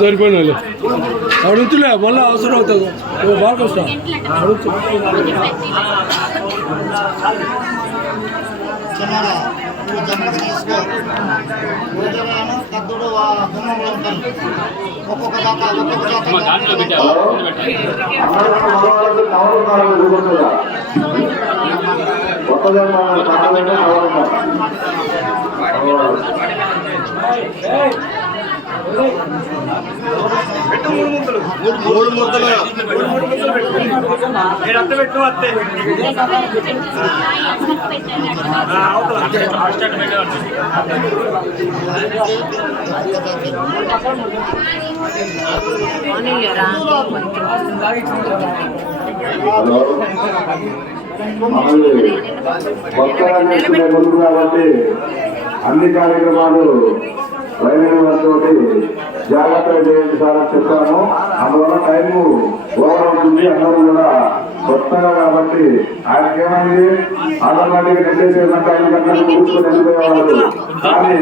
సరిపోయినా అడుగుతులే మళ్ళీ అవసరం అవుతుంది బాగా కష్టం అడుగుతు కద్దుడు గుమ్మంలో ఉంటారు ఒక్కొక్క దాకా మూడు ముద్దలు పెట్టు వస్తే ముందు కాబట్టి అన్ని కార్యక్రమాలు వైద్యులతో జాగ్రత్తగా చేయండి సార్ అని చెప్తాను. అందువల్ల టైము ఓవర్ అవుతుంది. అందరూ కూడా కొత్తగా కాబట్టి ఆయనకి ఏమైంది ఆటోమేటిక్ నెట్టేసేదంటే 5 గంటలకు కూర్చొని వెళ్ళిపోయేవాళ్ళు. కానీ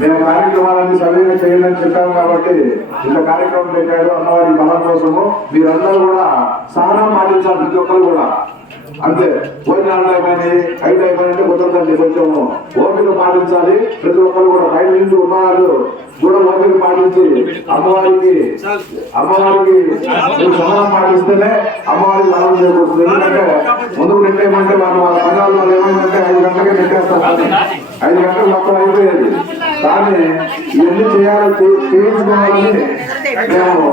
మేము కార్యక్రమాలన్నీ సరిగ్గా చేయాలని చెప్పాము కాబట్టి ఇంత కార్యక్రమం పెట్టారు అన్నవారి బలం కోసము. మీరందరూ కూడా సహనం పాటించాలి ప్రతి ఒక్కరు కూడా. అంతే భోజనాలు అయిపోయినాయి 5 అయిపోయినంటే కుదరదండి. కొంచెము ఓపిక పాటించాలి ప్రతి ఒక్కరు కూడా. బయట నుంచి ఉన్నవాళ్ళు కూడా ఓపిక పాటించి అమ్మవారికి సహనం పాటిస్తేనే అమ్మవారికి బలం చేకూరుతుంది. ఎందుకంటే ముందుకు నెట్టేయమంటే వాళ్ళ పదాలు వాళ్ళు ఏమైందంటే 5 గంటలకే నెట్టేస్తారు. 5 గంటలు మొత్తం అయిపోయేది. కానీ ఇవన్నీ చేయాలి చేయించుకోవాలని మేము